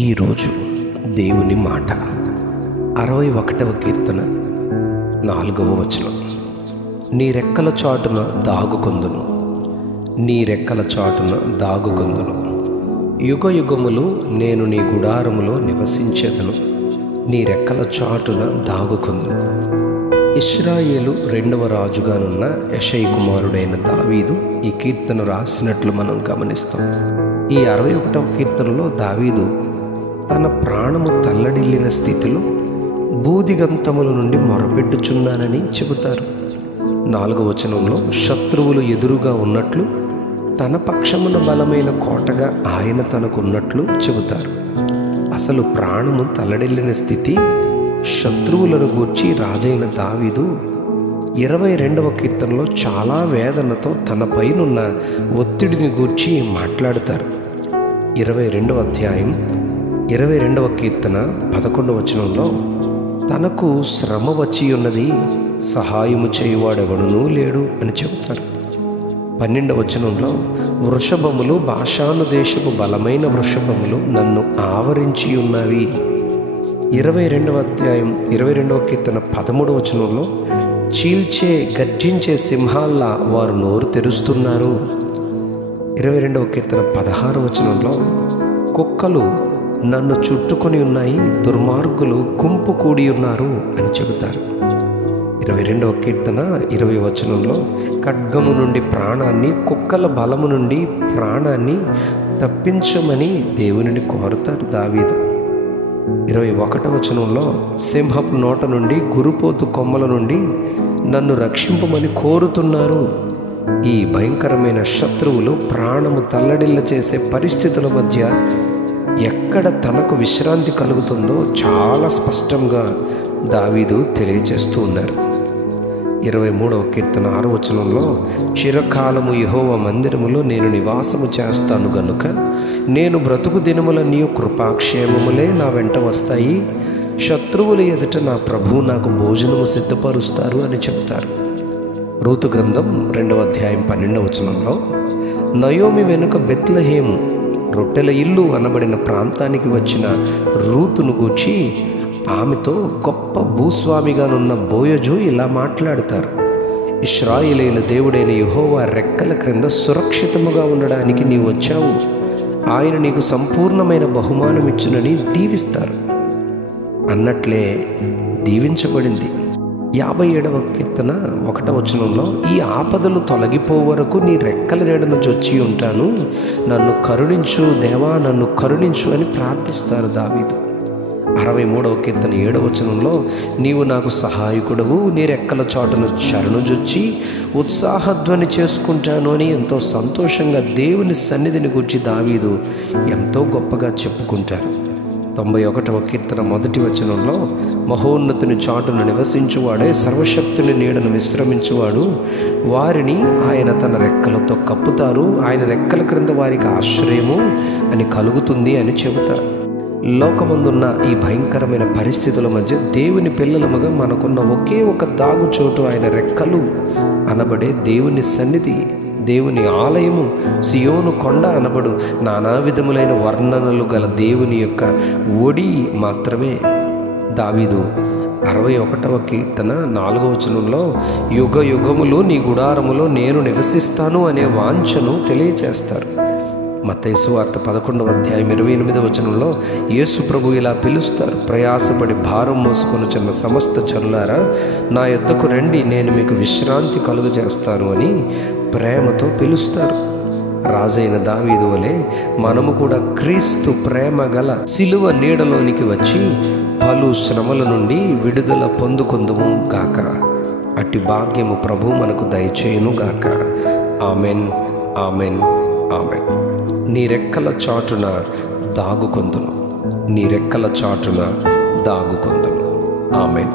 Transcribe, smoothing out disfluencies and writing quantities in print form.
ఈరోజు దేవుని మాట 61వ కీర్తన 4వ వచనం. నీ రెక్కల చాటున దాగుకొందును, నీ రెక్కల చాటున దాగుకొందును. యుగ యుగములు నేను నీ గుడారములో నివసించెదను, నీ రెక్కల చాటున దాగుకొందును. ఇశ్రాయేలు 2వ రాజుగానున్న యెషయి కుమారుడైన దావీదు ఈ కీర్తన రాసినట్లు మనం గమనిస్తాం. ఈ 61వ కీర్తనలో దావీదు తన ప్రాణము తల్లడిల్లిన స్థితిలో బూదిగంతముల నుండి మొరపెట్టుచున్నానని చెబుతారు. 4వ వచనంలో శత్రువులు ఎదురుగా ఉన్నట్లు తన పక్షమున బలమైన కోటగా ఆయన తనకున్నట్లు చెబుతారు. అసలు ప్రాణము తల్లడిల్లిన స్థితి శత్రువులను గూర్చి రాజైన దావీదు 22వ కీర్తనలో చాలా వేదనతో తన పైనున్న ఒత్తిడిని గూర్చి మాట్లాడతారు. 22వ అధ్యాయం 22వ కీర్తన 11వ వచనంలో తనకు శ్రమ వచ్చి ఉన్నది, సహాయము చేయువాడెవడునూ లేడు అని చెబుతారు. 12వ వచనంలో వృషభములు, బాషాను దేశపు బలమైన వృషభములు నన్ను ఆవరించి ఉన్నవి. 22వ అధ్యాయం 22వ కీర్తన 13వ వచనంలో చీల్చే గర్జించే సింహాల్లా వారు నోరు తెరుస్తున్నారు. 22వ కీర్తన 16వ వచనంలో కుక్కలు నన్ను చుట్టుకొని ఉన్నాయి, దుర్మార్గులు గుంపు కూడి ఉన్నారు అని చెబుతారు. 22వ కీర్తన 20వ వచనంలో ఖడ్గము నుండి ప్రాణాన్ని, కుక్కల బలము నుండి ప్రాణాన్ని తప్పించమని దేవునిని కోరుతారు దావీదు. 21వ వచనంలో సింహపు నోట నుండి, గురుపోతు కొమ్మల నుండి నన్ను రక్షింపమని కోరుతున్నారు. ఈ భయంకరమైన శత్రువులు ప్రాణము తల్లడిల్ల చేసే పరిస్థితుల మధ్య ఎక్కడ తనకు విశ్రాంతి కలుగుతుందో చాలా స్పష్టంగా దావీదు తెలియజేస్తూ ఉన్నారు. 23వ కీర్తన 6వ వచనంలో చిరకాలము యెహోవా మందిరములో నేను నివాసము చేస్తాను గనుక నేను బ్రతుకు దినములన్నీ కృపాక్షేమములే నా వెంట వస్తాయి, శత్రువుల ఎదుట నా ప్రభువు నాకు భోజనము సిద్ధపరుస్తారు అని చెప్తారు. రూతు గ్రంథం 2వ అధ్యాయం 12వ వచనంలో నయోమి వెనుక బెత్లెహేము రొట్టెల ఇల్లు అనబడిన ప్రాంతానికి వచ్చిన రూతును గూర్చి ఆమెతో గొప్ప భూస్వామిగానున్న బోయజు ఇలా మాట్లాడతారు. ఇశ్రాయేలీయుల దేవుడైన యెహోవా రెక్కల క్రింద సురక్షితముగా ఉండడానికి నీవు వచ్చావు, ఆయన నీకు సంపూర్ణమైన బహుమానం ఇచ్చునని దీవిస్తారు అన్నట్లే దీవించబడింది. 57వ కీర్తన 1వ వచనంలో ఈ ఆపదలు తొలగిపో వరకు నీ రెక్కల నీడను జొచ్చి ఉంటాను, నన్ను కరుణించు దేవా, నన్ను కరుణించు అని ప్రార్థిస్తారు దావీదు. 63వ కీర్తన 7వ వచనంలో నీవు నాకు సహాయకుడవు, నీ రెక్కల చాటును చరణుజొచ్చి ఉత్సాహధ్వని చేసుకుంటాను అని ఎంతో సంతోషంగా దేవుని సన్నిధిని గురించి దావీదు ఎంతో గొప్పగా చెప్పుకుంటారు. 91వ కీర్తన 1వ వచనంలో మహోన్నతుని చాటును నివసించువాడే, సర్వశక్తుని నీడను విశ్రమించువాడు, వారిని ఆయన తన రెక్కలతో కప్పుతారు, ఆయన రెక్కల క్రింద వారికి ఆశ్రయము అని కలుగుతుంది అని చెబుతారు. లోకమందున్న ఈ భయంకరమైన పరిస్థితుల మధ్య దేవుని పిల్లలముగా మనకున్న ఒకే ఒక దాగుచోటు ఆయన రెక్కలు అనబడే దేవుని సన్నిధి, దేవుని ఆలయము, సియోను కొండ అనబడు నానా విధములైన వర్ణనలు గల దేవుని యొక్క ఒడి మాత్రమే. దావీదు 61వ కీర్తన 4వ వచనంలో యుగ యుగములు నీ గుడారములో నేను నివసిస్తాను అనే వాంఛను తెలియచేస్తారు. మత్తయి సువార్త 11వ అధ్యాయం 28వ వచనంలో యేసు ప్రభు ఇలా పిలుస్తారు, ప్రయాసపడి భారం మోసుకొనుచున్న సమస్త జనులారా నా యొద్దకు రండి, నేను మీకు విశ్రాంతి కలుగజేస్తాను అని ప్రేమతో పిలుస్తారు. రాజైన దావీదు వలె మనము కూడా క్రీస్తు ప్రేమ గల సిలువ నీడలోనికి వచ్చి పలు శ్రమల నుండి విడుదల పొందుకొందుము గాక. అట్టి భాగ్యము ప్రభు మనకు దయచేయును గాక. Amen, amen, amen. నీ రెక్కల చాటున దాగుకొందును, నీ రెక్కల చాటున దాగుకొందును. ఆమెన్.